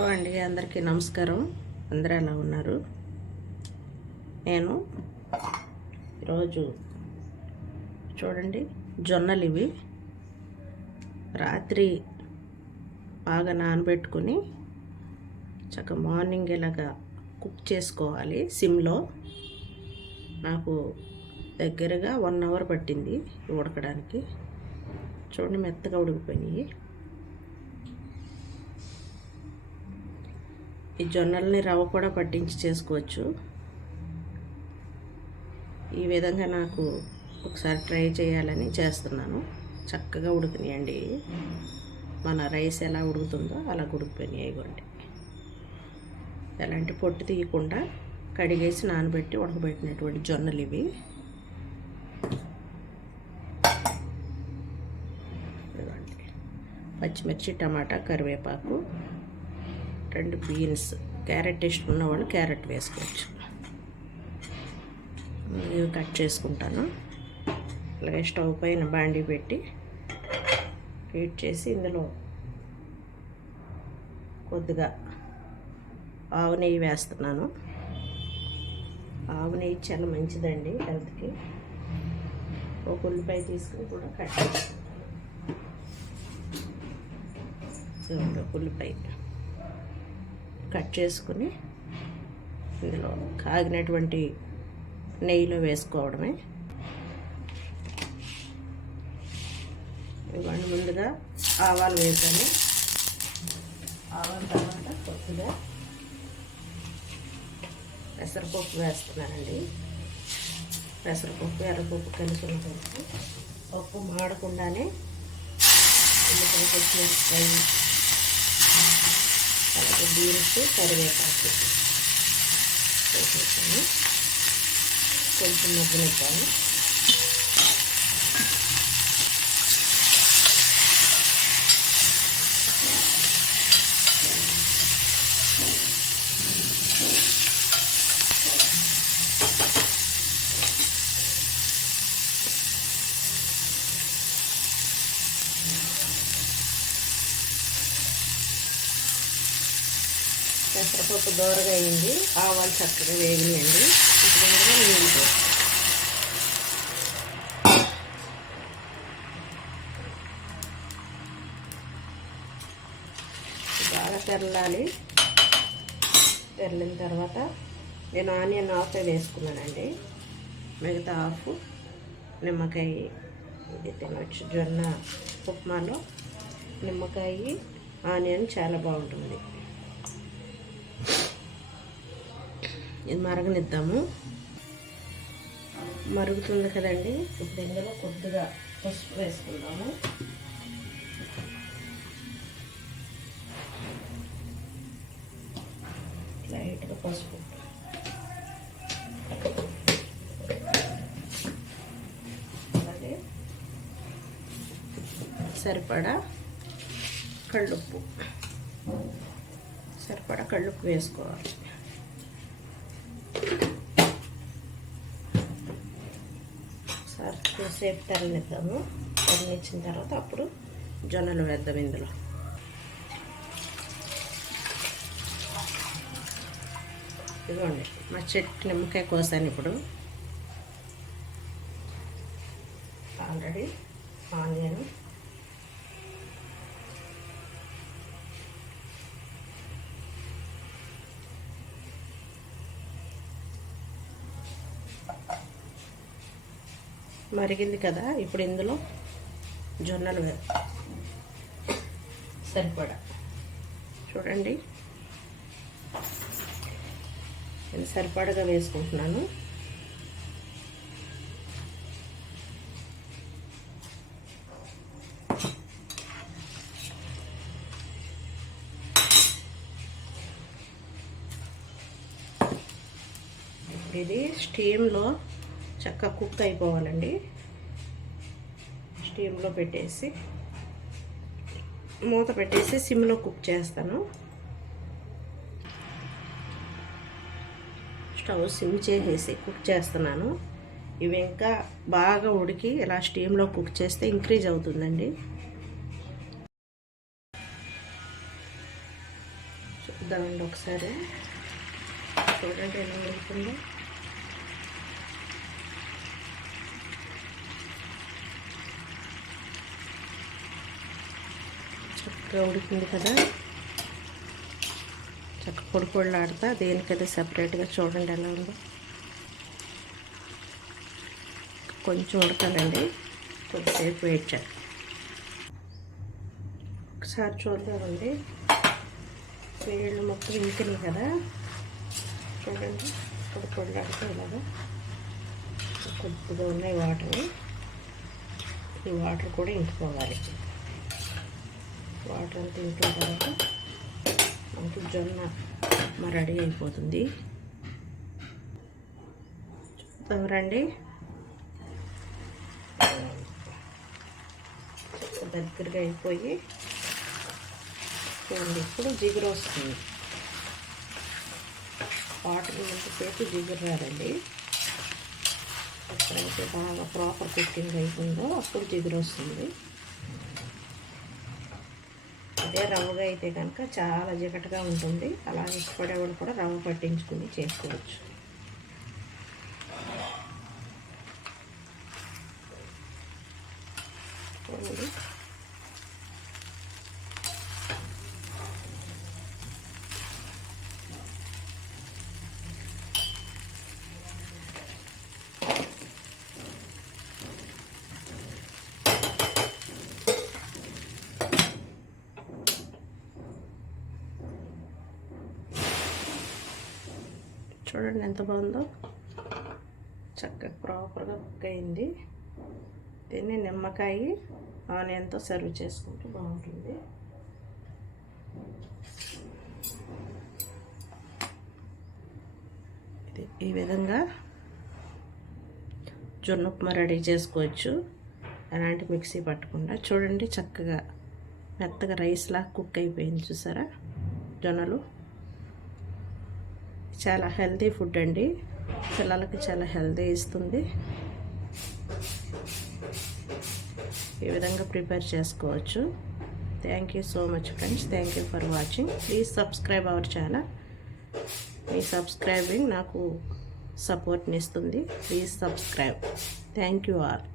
Hello అండి అందరికీ నమస్కారం. అందరూ ఎలా ఉన్నారు? నేను ఈరోజు చూడండి జొన్నలు ఇవి. రాత్రి బాగా నానబెట్టుకుని చక్కగా మార్నింగ్ ఇలాగా కుక్ చేసుకోవాలి సిమ్లో. నాకు దగ్గరగా వన్ అవర్ పట్టింది ఉడకడానికి. చూడండి మెత్తగా ఉడికిపోయినాయి. ఈ జొన్నల్ని రవ్వ కూడా పట్టించి చేసుకోవచ్చు. ఈ విధంగా నాకు ఒకసారి ట్రై చేయాలని చేస్తున్నాను. చక్కగా ఉడికినాయండి. మన రైస్ ఎలా ఉడుకుతుందో అలా ఉడికిపోయినాయి ఇవ్వండి. ఎలాంటి పొట్టు తీయకుండా కడిగేసి నానబెట్టి ఉడకబెట్టినటువంటి జొన్నలు ఇవి. పచ్చిమిర్చి టమాటా కరివేపాకు రెండు బీన్స్. క్యారెట్ ఇష్టం ఉన్నవాళ్ళు క్యారెట్ వేసుకోవచ్చు. ఇవి కట్ చేసుకుంటాను. అలాగే స్టవ్ పైన బాండీ పెట్టి హీట్ చేసి ఇందులో కొద్దిగా ఆవు నెయ్యి వేస్తున్నాను. ఆవు నెయ్యి చాలా మంచిదండి హెల్త్కి. ఒక ఉల్లిపాయ తీసుకుని కూడా కట్ చేసుకుంటాను ఉల్లిపాయ. కట్ చేసుకుని ఇందులో కాగినటువంటి నెయ్యిలో వేసుకోవడమే. ఇవ్వండి ముందుగా ఆవాలు వేసాను ఆవాల తర్వాత కొద్దిగా పెసరపప్పు వేస్తున్నానండి. పెసరపప్పు ఎర్రపప్పు కలిసి ఉంటుంది పప్పు మాడకుండానే ఉల్లిపాయ పచ్చిమిరపకాయ అలాగే బీన్స్ కరివేపాకు వేసేసాను కొంచెం మగ్గనిద్దాము. పెసరపప్పు దోరగా అయింది. ఆవాలు చక్కగా వేగినాయండి. ఇప్పుడు నీళ్ళు పోస్తాం. బాగా తెరలాలి. తెరలిన తర్వాత నేను ఆనియన్ హాఫ్ వేసుకున్నానండి. మిగతా హాఫ్ నిమ్మకాయ ఇది తినవచ్చు జొన్న ఉప్మాలో. నిమ్మకాయ ఆనియన్ చాలా బాగుంటుంది. ఇది మరగనిద్దాము. మరుగుతుంది కదండి. ఇప్పుడు ఇందులో కొద్దిగా పసుపు వేసుకుందాము. లైట్గా పసుపు. అలాగే. సరిపడా కళ్ళుప్పు. సరిపడా కళ్ళుప్పు వేసుకోవాలి. కొద్దిసేపు తరలిద్దాము. తరలిచ్చిన తర్వాత అప్పుడు జొన్నలు వేద్దాం ఇందులో. ఇదిగోండి మా చెట్టు నిమ్మకాయ కోసాను ఇప్పుడు. ఆల్రెడీ ఆనియన్ మరిగింది కదా ఇప్పుడు ఇందులో జొన్నలు సరిపడా. చూడండి. నేను సరిపడగా వేసుకుంటున్నాను. ఇది స్టీమ్లో చక్కగా కుక్ అయిపోవాలండి. స్టీమ్లో పెట్టేసి మూత పెట్టేసి సిమ్లో కుక్ చేస్తాను. స్టవ్ సిమ్ చేసేసి కుక్ చేస్తున్నాను. ఇవి ఇంకా బాగా ఉడికి ఇలా స్టీమ్లో కుక్ చేస్తే ఇంక్రీజ్ అవుతుందండి. చూద్దామండి ఒకసారి. చూడండి ఎలా ఉడుకుతుందో. చక్కగా ఉడికింది కదా. చక్క పొడి పొడిలాడుతా దేనికైతే సపరేట్గా చూడండి ఎలా ఉందో. కొంచెం ఉడకాలండి కొద్దిసేపు వెయిట్ చేయాలి ఒకసారి చూద్దామండి. వేళ్ళు మొత్తం ఇంకినాయి కదా. చూడండి. పొడి పొడిలాడితే ఇలాగా. కొద్దిగా ఉన్నాయి వాటర్ ఈ వాటర్ కూడా ఇంకిపోవాలి. వాటర్ అంతా తర్వాత మనకి జొన్న మా రెడీ అయిపోతుంది. చూద్దాం రండి. దగ్గరగా అయిపోయి చూడండి ఇప్పుడు జిగురు వస్తుంది. వాటర్ ఎంతసేపు జిగురు రాదండి. ఎప్పుడైతే బాగా ప్రాపర్ కుకింగ్ అయిపోయిందో అప్పుడు జిగురు వస్తుంది. అదే రవ్వగా అయితే కనుక చాలా జిగటగా ఉంటుంది. అలా ఇష్టపడేవాళ్ళు కూడా రవ్వ పట్టించుకుని చేసుకోవచ్చు చూడండి చూడండి ఎంత బాగుందో. చక్కగా ప్రాపర్గా కుక్ అయింది. దీన్ని నిమ్మకాయ ఆనియన్తో సర్వ్ చేసుకుంటే బాగుంటుంది. ఇది ఈ విధంగా జొన్న ఉప్మా రెడీ చేసుకోవచ్చు. అలాంటి మిక్సీ పట్టకుండా చూడండి చక్కగా మెత్తగా రైస్లా కుక్ అయిపోయింది చూసారా? జొన్నలు. చాలా హెల్తీ ఫుడ్ అండి. పిల్లలకి చాలా హెల్తీ ఇస్తుంది. ఈ విధంగా ప్రిపేర్ చేసుకోవచ్చు. Thank you so much friends thank you for watching please subscribe our channel me subscribing నాకు సపోర్ట్ని ఇస్తుంది. Please subscribe thank you all